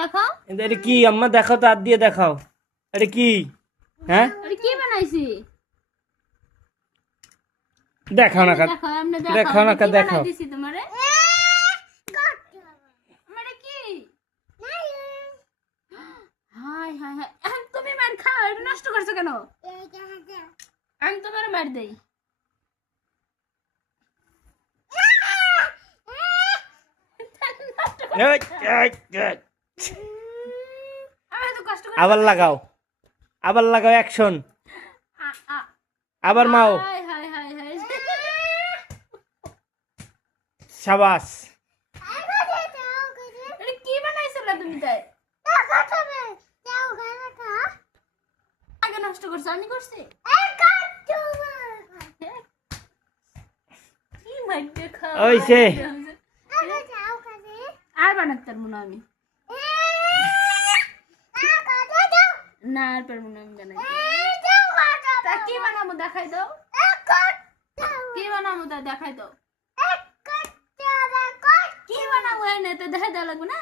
দেখাও। এটা কি আম্মা? দেখাও তো, হাত দিয়ে দেখাও। এটা কি? হ্যাঁ আরে কি বানাইছি? দেখাও না, দেখাও, এমনি দেখাও না, কি দেখাও। বানাই দিছি তোমারে? মানে কি? হাই হাই হাই, তুমি মার খাও, এটা নষ্ট করছো কেন? আমি তোমার মার দেই। এই, এই, এই। আমি তো কষ্ট করে আবার লাগাও, আবার লাগাও, অ্যাকশন। আবার মাও। হাই হাই হাই হাই। শাবাশ। এটা কি বানাইছিলে তুমি তাই? আগে নষ্ট করছো, আমি করছি? কি মাইরতে খাও? ওইছে। আর বানাতে পারবো না আমি। না আর পারবো না আমি বানাইতে। তা কি বানাবো দেখাই দাও। কি বানাবো তা দেখাই দাও। কি বানাবো এনে তো দেখাই দেওয়া লাগবে না?